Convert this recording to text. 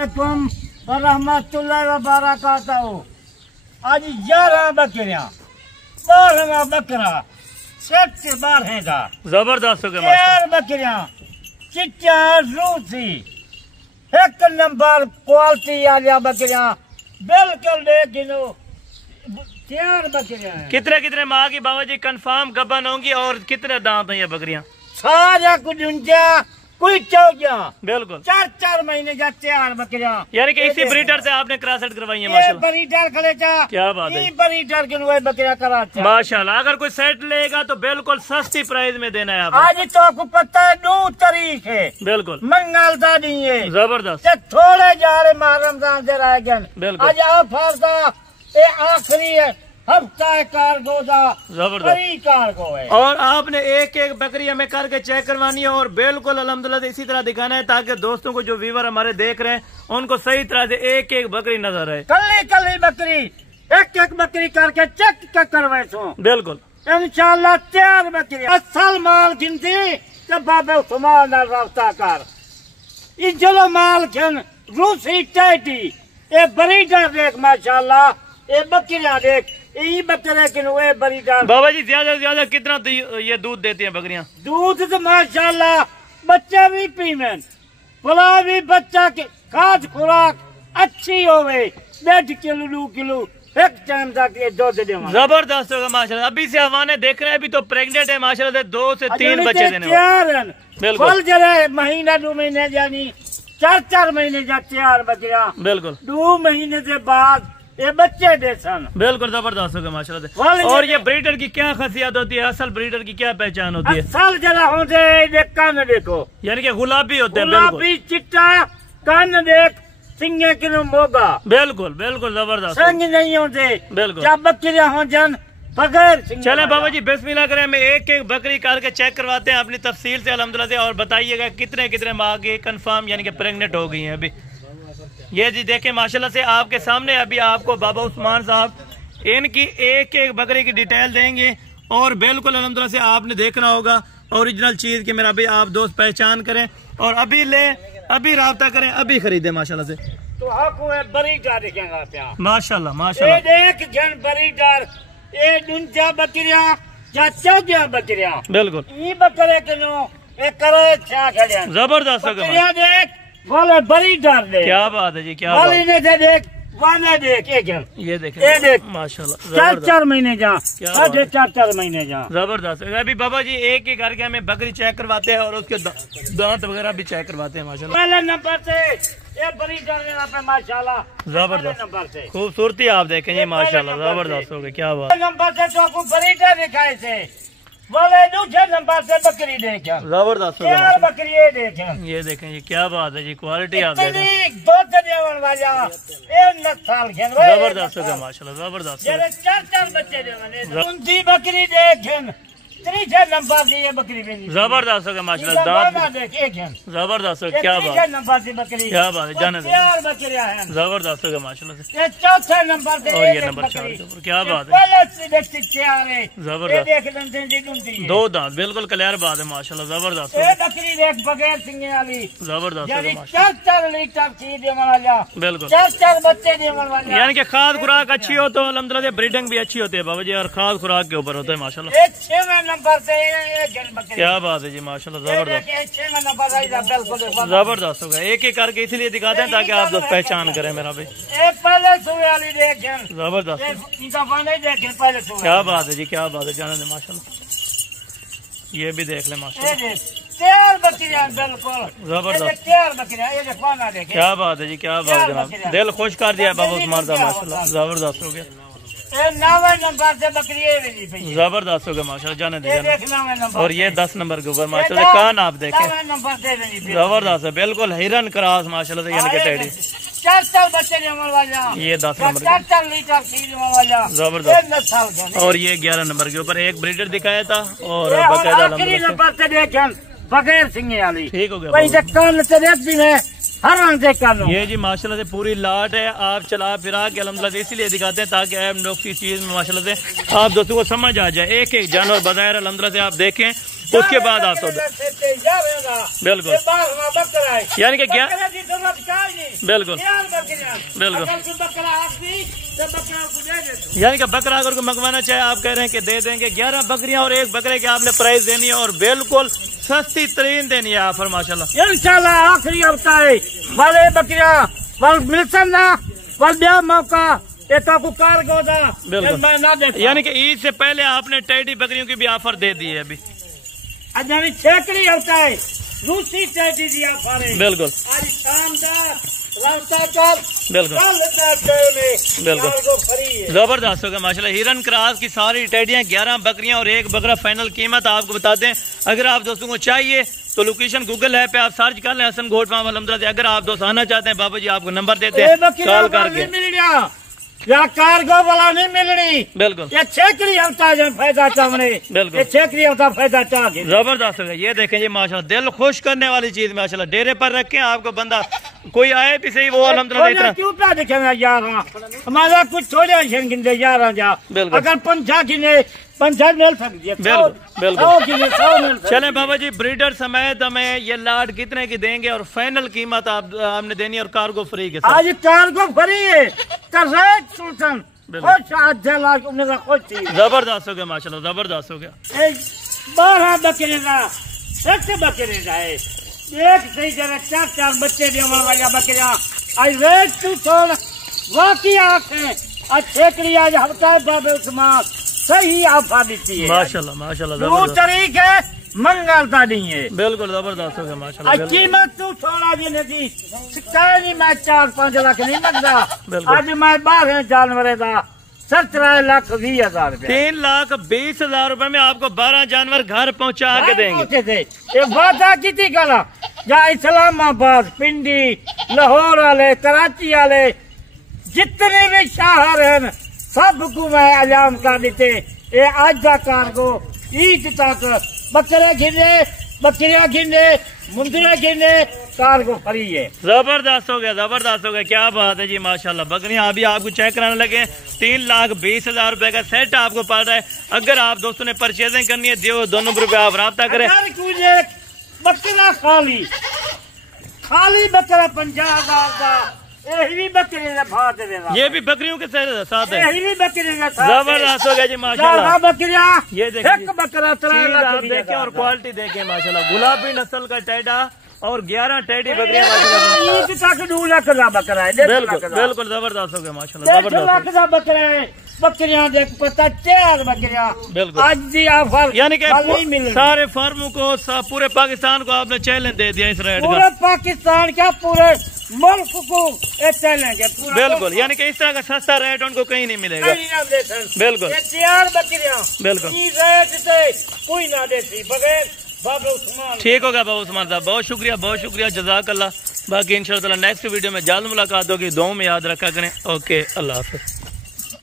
रहमतुल्लाहि व बरकातहू। आज 11 बकरियां, 12वां बकरा सेट से 12 का जबरदस्त हो गया। 4 बकरियां चिट्टा रूसी, एक नंबर क्वालिटी वाली बकरियां, बिल्कुल 1 किलो। 4 बकरियां हैं। कितने माह की बाबा जी कंफर्म गबन होंगी और कितने दांत हैं ये बकरियां? सारा कुछ उनका कोई 14 बिल्कुल 4 महीने जा 4 बकरियां, यानी कि इसी ब्रीडर से आपने क्रॉस सेट करवाई है माशाल्लाह। ब्रीडर खड़े जा, क्या बात है, ब्रीडर के नुए बकरियां करा माशाल्लाह। अगर कोई सेट लेगा तो बिल्कुल सस्ती प्राइस में देना है आपको। आज तो आपको पता है 2 तारीख है, बिल्कुल मंगलता नहीं है, जबरदस्त। थोड़े जा रहे माह रमजान से रह गए, बिल्कुल आज ऑफर ये आखिरी है हफ्ता कार्गो का, जबरदस्त कार्गो है। और आपने एक बकरी हमें करके चेक करवानी है और बिल्कुल अल्हम्दुलिल्लाह इसी तरह दिखाना है ताकि दोस्तों को जो व्यूअर हमारे देख रहे हैं उनको सही तरह से एक बकरी नजर आए। कली बकरी एक बकरी करके चेक करवे तो बिल्कुल इंशाल्लाह 4 बकरी असल माल गिनती तो बाबे उस्मान रफ्ता कर इजलो माल खन रूसी टाइटी ये ब्रीडर देख माशाल्लाह, ये बकरियां देख ये बकरे के ब्रीडर। बाबा जी ज्यादा से ज्यादा कितना ये दूध देती हैं बकरियां? दूध तो माशाल्लाह बच्चा भी पीवन फला भी बच्चा के खाद खुराक अच्छी होवे 1.5 किलो 2 किलो एक टाइम तक ये दूध दे। जबरदस्त होगा माशाल्लाह। अभी से हवाने देख रहे हैं, अभी तो प्रेग्नेंट है माशाल्लाह, 2 से 3 बच्चे देने वाले। फल जरा महीना 2 महीने यानी 4 महीने जा 4 बकरियां, बिल्कुल 2 महीने से बाद ये बच्चे दे सन। बिल्कुल जबरदस्त होगा माशाल्लाह। और ये ब्रीडर की क्या खासियत होती है, असल ब्रीडर की क्या पहचान होती है? असल जरा होते कान देखो, यानी कि गुलाबी होते हैं, गुलाबी चिट्टा कान देख, सिंगे किलो मोगा, बिल्कुल बिल्कुल जबरदस्त संग नहीं होते, बिल्कुल जब बकरियां हो जान बगैर। चले बाबा जी बिस्मिल्लाह करें, हमें एक बकरी करके चेक करवाते हैं अपनी तफसील से अल्हम्दुलिल्लाह से, और बताइएगा कितने माह के कंफर्म यानी कि प्रेग्नेंट हो गई हैं अभी। ये जी देखें माशाल्लाह से आपके सामने अभी आपको बाबा उस्मान साहब इनकी एक बकरी की डिटेल देंगे और बिल्कुल अल्हम्दुलिल्लाह से आपने देखना होगा ओरिजिनल चीज की मेरा भी आप दोस्त पहचान करें और अभी ले अभी राब्ता करें, अभी खरीदे माशाल्लाह से। तो आपको ब्रीडर दिखेगा माशाल्लाह माशाल्लाह। एक जन ब्रीडर ये 2 बकरियां या 14 बकरियां, बिल्कुल ये बकरे के नो एक करे छा खड़े जबरदस्त बकरियां देख बोले ब्रीडर दे। क्या बात है जी, क्या बात है। देख वाले देख ये देख माशाल्लाह 4 महीने जा 4 महीने जा जबरदस्त। अभी बाबा जी एक करके हमें बकरी चेक करवाते हैं और उसके दांत वगैरह भी चेक करवाते हैं माशाल्लाह। पहले नंबर से ये ब्रीडर पे माशाल्लाह जबरदस्त नंबर से खूबसूरती आप देखें ये माशाल्लाह जबरदस्त हो गई। क्या बात नंबर से तो आपको ब्रीडर दिखाए थे बोले 2 नंबर से बकरी देखें जबरदस्त 4 बकरी देखें, ये देखें ये क्या बात है जी, क्वालिटी आप देखें 2 वाला जबरदस्त होगा माशाल्लाह जबरदस्त। 4 बच्चे देवन बकरी देखें 3 नंबर से ये बकरी जबरदस्त होगा माशाल्लाह जबरदस्त होगा। क्या बात नंबर से बकरी, क्या बात है, जाने 4 बकरियां हैं जबरदस्त होगा माशाल्लाह से। ये 4 नंबर से और ये नंबर 4 के ऊपर क्या बात है जबरदस्त 2 दांत बिल्कुल क्लियर बात है माशाल्लाह जबरदस्त बकरी देख बगैर सिंगे वाली जबरदस्त 4 लीटर खीर देने वाला, बिल्कुल 4 बच्चे देने वाला। यानी कि खाद खुराक अच्छी हो तो अल्हम्दुलिल्लाह से ब्रीडिंग भी अच्छी होती है बाबा जी, और खाद खुराक के ऊपर होता है माशाल्लाह। 6 नंबर से क्या बात है जी माशाल्लाह जबरदस्त होगा। एक करके इसलिए दिखाते हैं ताकि आप लोग पहचान करें मेरा भाई। जबरदस्त क्या बात है जी, क्या बात है, जाने दे माशाल्लाह। ये भी देख ले माशाल्लाह 4 बकरियां बिल्कुल जबरदस्त 4 बकरियां क्या बात है जी, क्या बात है जनाब, दिल खुश कर दिया बाबा उस्मान साहब माशाल्लाह जबरदस्त हो गया। 9 नंबर से बकरी जबरदस्त हो गया माशाल्लाह, जाने दे। और ये 10 नंबर के ऊपर माशाल्लाह कान आप देखें जबरदस्त है, बिल्कुल हिरन क्रॉस माशाल्लाह से यानी कि टेडी 4 बच्चे वाला, ये 10 नंबर 4 लीटर खीर वाला जबरदस्त। और ये 11 नंबर के ऊपर एक ब्रीडर दिखाया था और बकायदा बगैर सिंगे वाली ठीक हो गया। कान से हर रंग से कर लो। ये जी माशाल्लाह से पूरी लाट है, आप चला फिरा के अल्हम्दुलिल्लाह से इसीलिए दिखाते हैं ताकि आप लोग की चीज में माशाल्लाह से आप दोस्तों को समझ आ जाए। एक जानवर बगैर अल्हम्दुलिल्लाह से आप देखें उसके बाद आप सौदा। बिल्कुल, यानी कि क्या, बिल्कुल बिल्कुल, यानी कि बकरा अगर को मंगवाना चाहे आप कह रहे हैं कि दे देंगे। 11 बकरियां और एक बकरे की आपने प्राइस देनी है और बिल्कुल सस्ती तरीन देनी है ऑफर माशाल्लाह। इंशाल्लाह आखिरी हफ्ता है वाले बकरियां वल मिलसन ना वल ब्याह मौका एता को कार्गो दा बिल्कुल, यानी कि ईद से पहले आपने टेडी बकरियों की भी ऑफर दे दी है अभी। अभी छेकड़ी होता है रूसी टेडी दी ऑफर है। बिल्कुल, आज शाम दा रास्ता कर बिल्कुल बिल्कुल बिल्कुल जबरदस्त होगा माशाल्लाह। हिरन क्रॉस की सारी टेडियां, 11 बकरियां और एक बकरा। फाइनल कीमत आपको बता दें, अगर आप दोस्तों को चाहिए तो लोकेशन गूगल ऐप पे आप सर्च कर लें हसन गोट फार्म अलहमदुलिल्लाह। अगर आप दोस्त आना चाहते हैं बाबा जी आपको नंबर देते हैं कॉल करके। या कार्गो वाला नहीं मिलनी, बिल्कुल ये छेकड़ी होता है फायदा चावने, बिल्कुल छेकड़ी होता फायदा चाह। जबरदस्त है, ये देखें जी माशाल्लाह, दिल खुश करने वाली चीज माशाल्लाह। डेरे पर रखें आपको बंदा कोई आए भी सही वो अलहमदुलिल्लाह इतना क्यों पे दिखेगा यार हमारा कुछ थोड़े गिनते यार जा अगर 50 मिल सकती है। बिल्कुल बिल्कुल 100 मिल। चलें बाबा जी, ब्रीडर समेत हमें ये लाट कितने की देंगे और फाइनल कीमत आपने देनी है और कार्गो फ्री के साथ। आज कार्गो फ्री है सुल्तान खुश थी। जबरदस्त हो गया माशाल्लाह, जबरदस्त हो गया। 12 बकरे का 7 बकरे का है, एक सही जगह 4 बच्चे देने वाला बकरियां आज रेट तू छोड़ वाकई आंखें आज छेकड़ी आज हफ्ता बाबे उस्मान सही आफा देती है माशाल्लाह माशाल्लाह। वो तरीके मंगलता नहीं है। बिल्कुल जबरदस्त हो गया माशाल्लाह। आज कीमत तू छोड़ा जी नहीं शिकायत नहीं, मैं 4-5 लाख नहीं मंगता। आज मैं 12 जानवर का 17,20,000 रुपया 3,20,000 रुपए में आपको 12 जानवर घर पहुंचा के देंगे। ये वादा की थी गला जहाँ इस्लामाबाद, पिंडी, लाहौर वाले, कराची वाले जितने भी शहर हैं सबको मैं ऐलान कर देते ये आज का कार्गो ईद तक बकरे गिने, बकरियां गिने, मुंदरे गिने, कार्गो फ्री है। जबरदस्त हो गया, जबरदस्त हो गया, क्या बात है जी माशाल्लाह। बकरियां अभी आपको चेक कराने लगे, 3,20,000 रुपए का सेट आपको पड़ रहा है। अगर आप दोस्तों ने परचेजिंग करनी है दियो 2 नंबर पे आप राब्ता करें। बकरा खाली बकरा 50,000 का यही बकरे का ये भी बकरियों के साथ है, यही बकरे का जबरदस्त हो गया जी माशाल्लाह। बकरिया ये देखिए, एक बकरा आप देखें और क्वालिटी देखें माशाल्लाह। गुलाबी नस्ल का टेडा और 11 टेडी बकरियां माशाल्लाह। 2 लाख का बकरा है। बिल्कुल जबरदस्त हो गया माशाल्लाह, 1.5 लाख का बकरा है। बकरियां देख पता 4 बकरियां बिल्कुल आज दी ऑफर, यानी कि सारे फार्मों को पूरे पाकिस्तान को आपने चैलेंज दे दिया इस रेट का। पूरे पाकिस्तान क्या पूरे मुल्क को चैलेंज है। बिल्कुल, यानी कि इस तरह का सस्ता रेट उनको कहीं नहीं मिलेगा। बिल्कुल 4 बकरियां बिल्कुल रेट से कोई ना देती बगैर बाबा उस्मान। ठीक होगा बाबा उस्मान साहब, बहुत शुक्रिया जज़ाकल्लाह। बाकी इंशाअल्लाह नेक्स्ट वीडियो में जल्द मुलाकात होगी, दुआ में याद रखा करें। ओके, अल्लाह हाफ़िज़।